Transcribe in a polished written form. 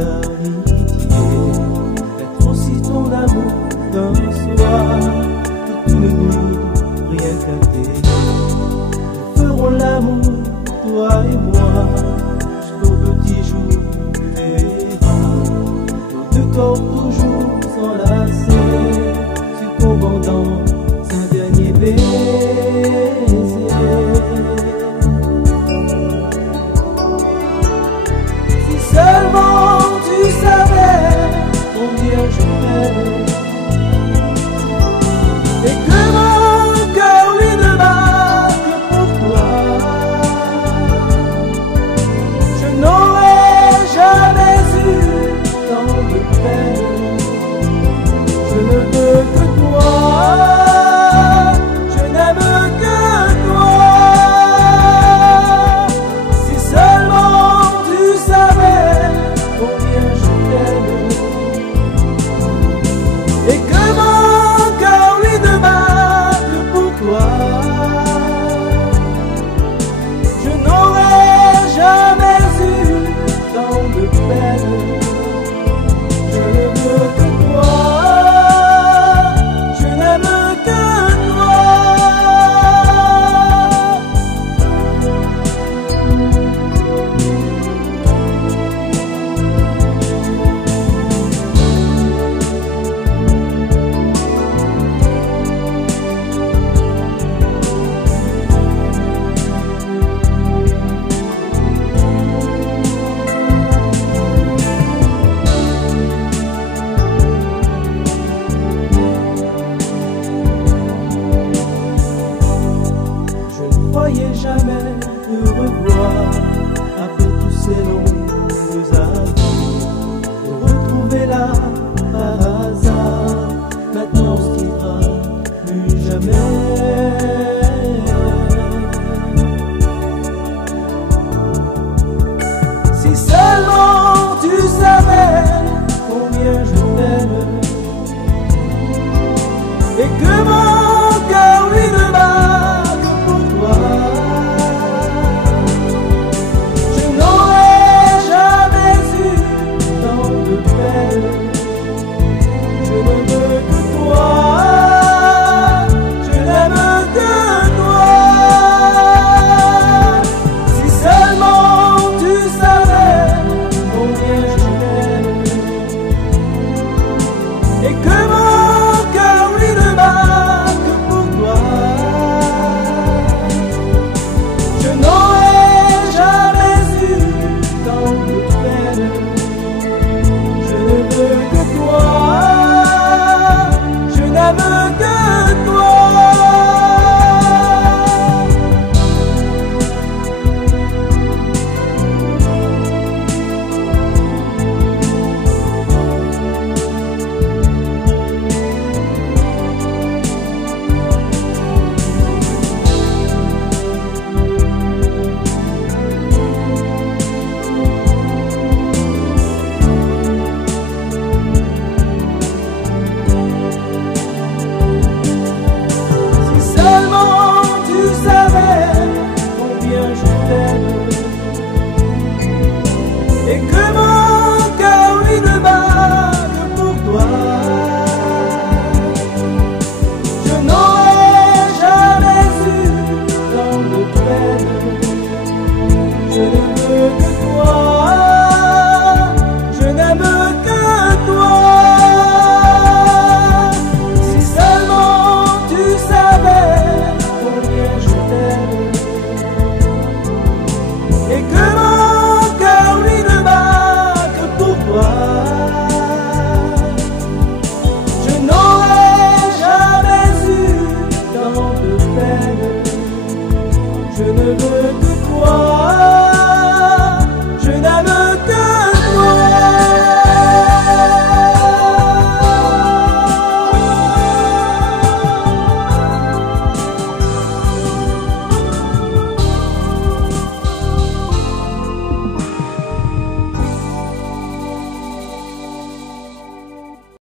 d'amitié, être aussi ton amour d'un soir, toute une nuit, rien qu'à t'aimer. Nous ferons l'amour, toi et moi, jusqu'au petit jour tu verras, nos deux corps toujours enlacés, succombant dans un dernier baiser. Si seulement tu savais combien je t'aime, et que mon cœur lui ne bat que pour toi, je n'aurais jamais eu tant de peine. Je ne veux que toi, je n'aime que toi. Si seulement tu savais combien je t'aime, et que mon cœur lui ne bat que pour toi, je n'aurais jamais eu tant de peine. Je ne veux que toi, je n'aime que toi. Je ne croyais jamais te revoir après tous ces longues années, te retrouver là par hasard. Maintenant on se quittera plus jamais. Si seulement tu savais combien je t'aime, et que mon cœur lui ne bat que pour toi, je n'aurais jamais eu tant de peine. Je ne veux que toi, je n'aime que toi. Si seulement tu savais combien je t'aime, et que mon cœur lui ne bat que pour toi, je n'aurais jamais eu tant de peine. Je ne veux que toi, je n'aime que toi. Si seulement tu savais combien je t'aime, et que mon cœur lui ne bat que pour toi, je n'aurais jamais eu tant de peine. Je ne veux que toi, je n'aime que toi. Si seulement tu savais combien je t'aime, et que mon cœur lui ne bat que pour toi, je n'aurais jamais eu tant de peine. Je ne veux que toi.